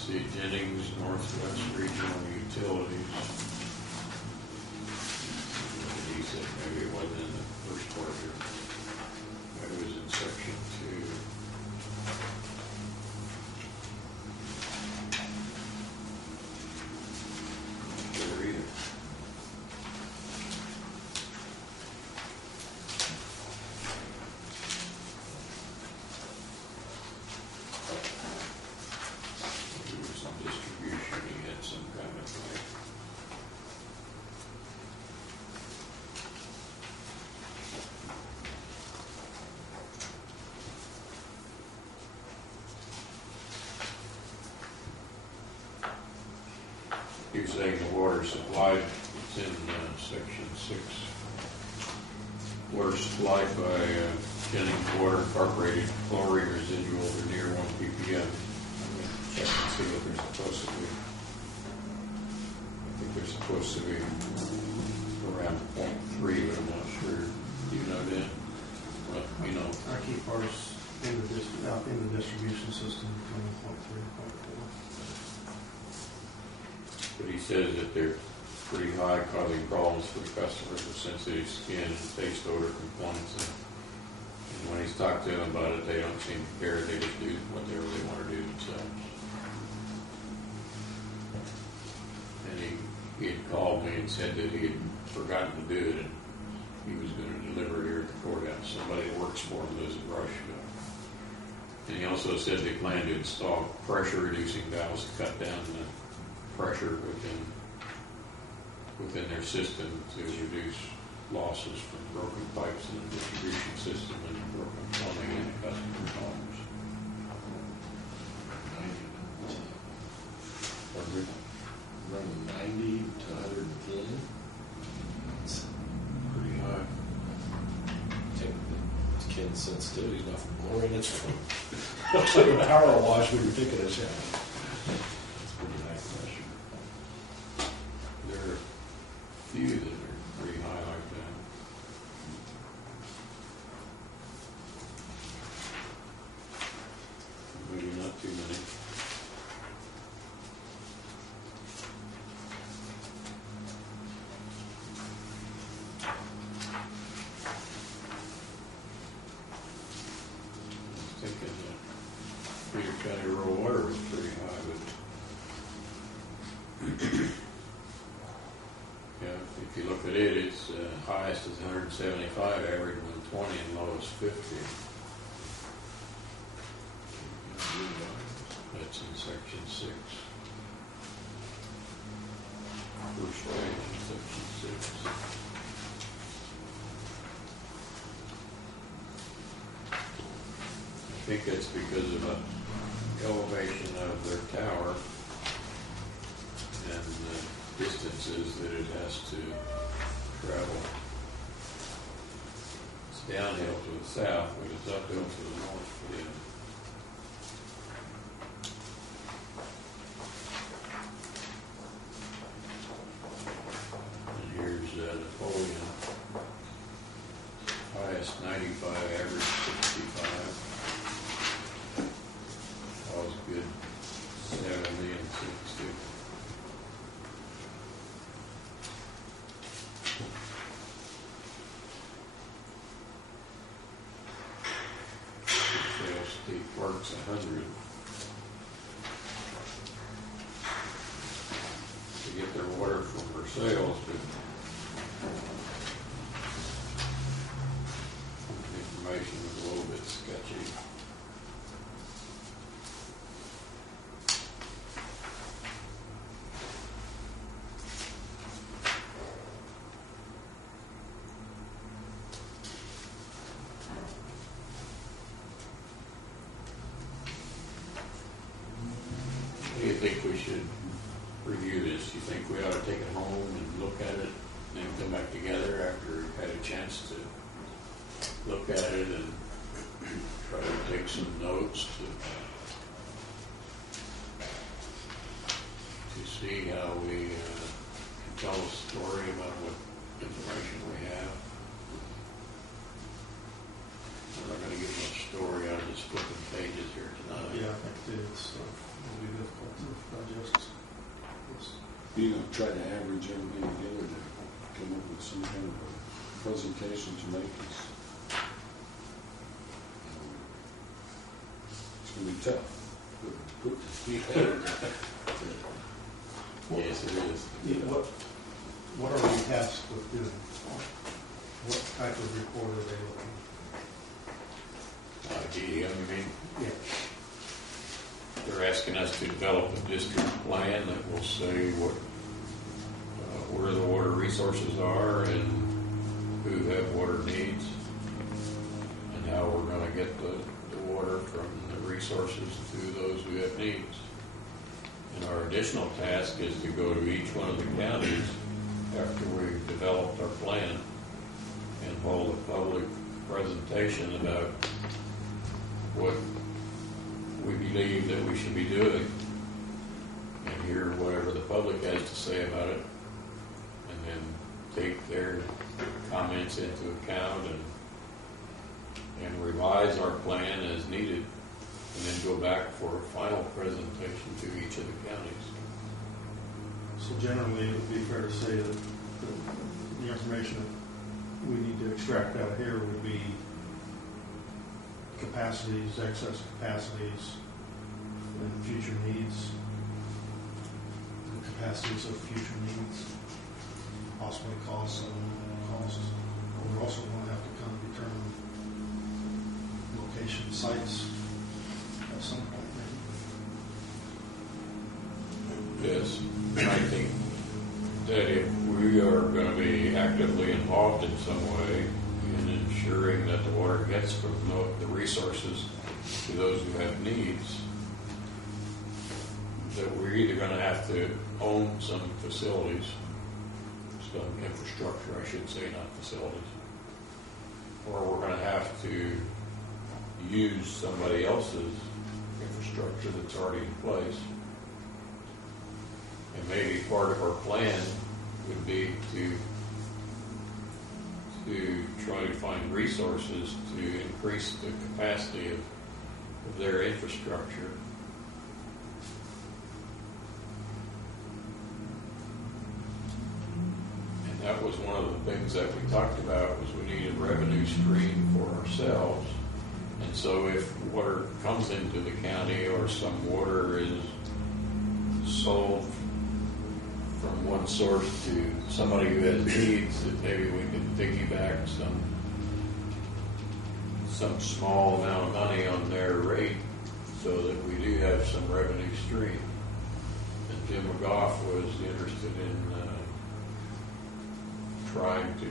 see, Jennings, Northwest Regional Utilities. He said maybe it wasn't in the first part here. Maybe it was in section 2. Not sure either. There was some distribution, he had some kind of like. He was saying the water supply, it's in section 6. Water supplied by Jennings Water Incorporated, chlorine residuals are near 1 ppm. I'm going to check and see what they're supposed to be. I think they're supposed to be around 0.3, but I'm not sure. Do you know that? Well, you know. I keep ours in the distribution system between 0.3 and 0.4. But he says that they're pretty high, causing problems for the customers with sensitive skin and taste odor complaints. And when he's talked to them about it, they don't seem to care. They just do whatever they want to do themselves. And he had called me and said that he had forgotten to do it, and he was going to deliver it here at the courthouse. Somebody that works for him lives in Rushville. And he also said they plan to install pressure-reducing valves to cut down the pressure within their system to reduce losses from broken pipes in the distribution system and broken plumbing in customer homes. Running 90 to 110. It's Pretty high. take the Ken's sensitivity enough from chlorine. It's from a power wash when you're taking a shower. It's pretty high pressure. There are a few that are pretty high like that. Maybe not too many. I was thinking that Peter County rural water was pretty high, but yeah, if you look at it, its highest is 175, average 120, and lowest 50. That's in section 6. First page in section 6. I think that's because of the elevation of their tower and the distances that it has to travel. It's downhill to the south, but it's uphill to the north for them. And here's Napoleon. Highest 95, average 65. All's good 70 and 60. State Parks 100 to get their water from Versailles, but the information was a little bit sketchy. Do you think we should review this? Do you think we ought to take it home and look at it and then come back together after we've had a chance to look at it and try to take some notes to see how we can tell a story about what information we have? We're not going to get much story out of just flipping pages here tonight. Yeah, I think it's it'll be difficult to You know, try to average everything together to come up with some kind of a presentation to make us. It's gonna be tough. Yes, it is. What are we tasked with doing? What type of report are they looking? DEM, you mean? Yeah. They're asking us to develop a district plan that will say where the water resources are and who have water needs and how we're going to get the water from the resources to those who have needs. And our additional task is to go to each one of the counties after we've developed our plan and hold a public presentation about what we believe that we should be doing and hear whatever the public has to say about it and then take their comments into account and revise our plan as needed and then go back for a final presentation to each of the counties. So generally, it would be fair to say that the information that we need to extract out here would be capacities, excess capacities, and future needs, the capacities of future needs, possibly costs and costs. We're also going to have to come determine location sites at some point. Yes, and I think that if we are going to be actively involved in some way in ensuring that the water gets from the resources to those who have needs, that we're either going to have to own some facilities, some infrastructure, I should say, not facilities, or we're going to have to use somebody else's infrastructure that's already in place. And maybe part of our plan would be to try to find resources to increase the capacity of their infrastructure. And that was one of the things that we talked about, was we need a revenue stream for ourselves. And so if water comes into the county or some water is sold from one source to somebody who has needs, that maybe we can piggyback some small amount of money on their rate so that we do have some revenue stream. And Jim McGough was interested in trying to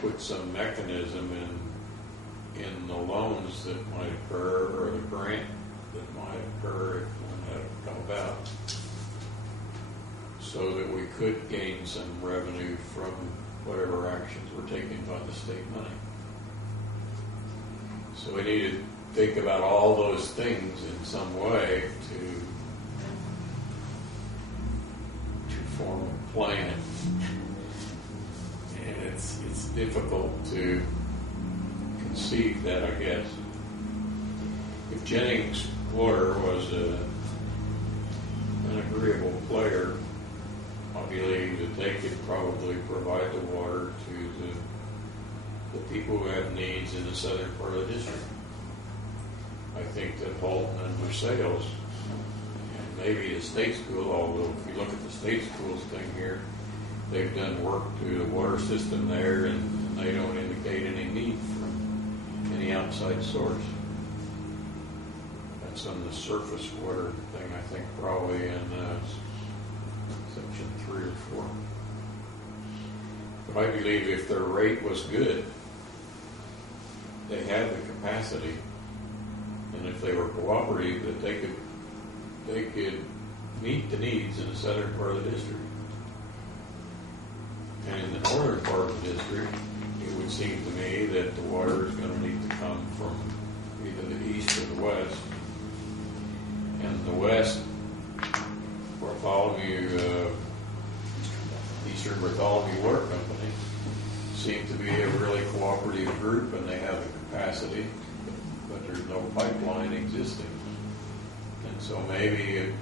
put some mechanism in the loans that might occur or the grant that might occur if one had to come about, so that we could gain some revenue from whatever actions were taken by the state money. So we need to think about all those things in some way to form a plan. And it's difficult to conceive that, I guess. If Jennings Water was an agreeable player, I believe that they could probably provide the water to the people who have needs in the southern part of the district. I think that Holton and Versailles, and maybe the state school, although if you look at the state schools thing here, they've done work to the water system there and they don't indicate any need from any outside source. That's on the surface water thing, I think, probably in section 3 or 4. But I believe if their rate was good, they had the capacity, and if they were cooperative, that they could meet the needs in the southern part of the district. And in the northern part of the district, it would seem to me that the water is going to need to come from either the east or the west. And the west, Eastern Bartholomew Water Company, seem to be a really cooperative group, and they have the capacity, but there's no pipeline existing. And so maybe